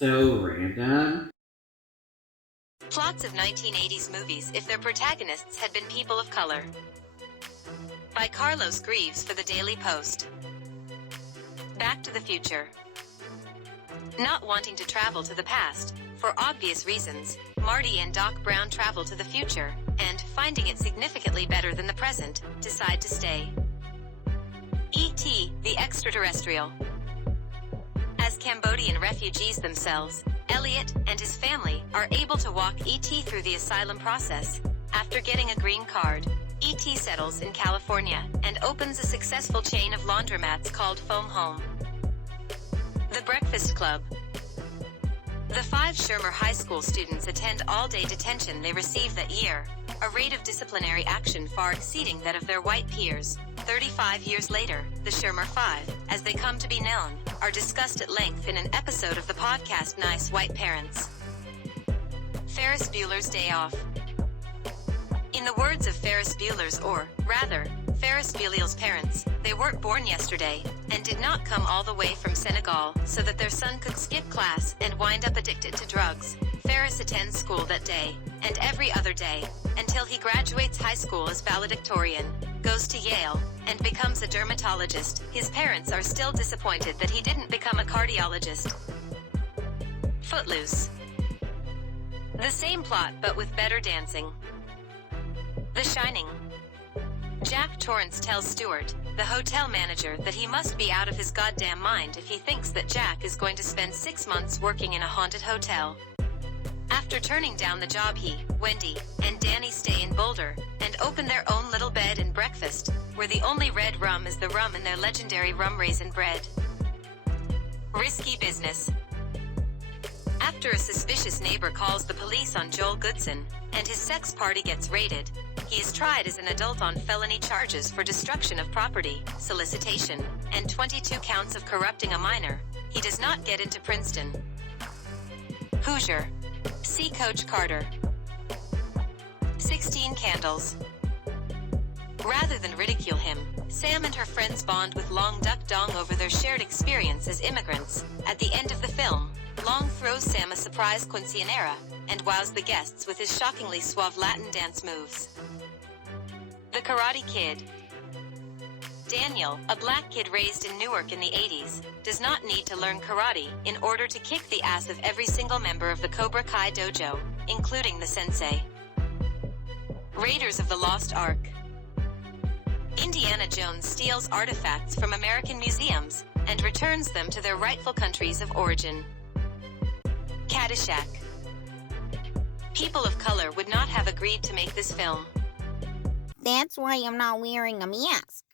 ThatSo Random. Plots of 1980s movies if their protagonists had been people of color. By Carlos Greaves for the Daily Post. Back to the Future. Not wanting to travel to the past, for obvious reasons, Marty and Doc Brown travel to the future, and, finding it significantly better than the present, decide to stay. E.T., the extraterrestrial. As Cambodian refugees themselves, Elliot and his family are able to walk E.T. through the asylum process. After getting a green card, E.T. settles in California and opens a successful chain of laundromats called Foam Home. The Breakfast Club. The 5 Shermer High School students attend all-day detention they receive that year, a rate of disciplinary action far exceeding that of their white peers. 35 years later, the Shermer 5, as they come to be known, are discussed at length in an episode of the podcast Nice White Parents. Ferris Bueller's Day Off. In the words of Ferris Bueller's, or, rather, Ferris Bueller's parents, they weren't born yesterday, and did not come all the way from Senegal so that their son could skip class and wind up addicted to drugs. Ferris attends school that day, and every other day, until he graduates high school as valedictorian, goes to Yale, and becomes a dermatologist. His parents are still disappointed that he didn't become a cardiologist. Footloose. The same plot but with better dancing. The Shining. Jack Torrance tells Stewart, the hotel manager, that he must be out of his goddamn mind if he thinks that Jack is going to spend 6 months working in a haunted hotel. After turning down the job, he, Wendy, and Danny stay in Boulder and open their own little bed and breakfast, where the only red rum is the rum in their legendary rum raisin bread. Risky business. After a suspicious neighbor calls the police on Joel Goodson, and his sex party gets raided, he is tried as an adult on felony charges for destruction of property, solicitation, and 22 counts of corrupting a minor. He does not get into Princeton. Hoosier. See Coach Carter. 16 Candles. Rather than ridicule him, Sam and her friends bond with Long Duck Dong over their shared experience as immigrants. At the end of the film, Long throws Sam a surprise quinceañera, and wows the guests with his shockingly suave Latin dance moves. The Karate Kid. Daniel, a black kid raised in Newark in the 80s, does not need to learn karate in order to kick the ass of every single member of the Cobra Kai dojo, including the sensei. Raiders of the Lost Ark. Indiana Jones steals artifacts from American museums and returns them to their rightful countries of origin. Caddyshack. People of color would not have agreed to make this film. That's why I'm not wearing a mask.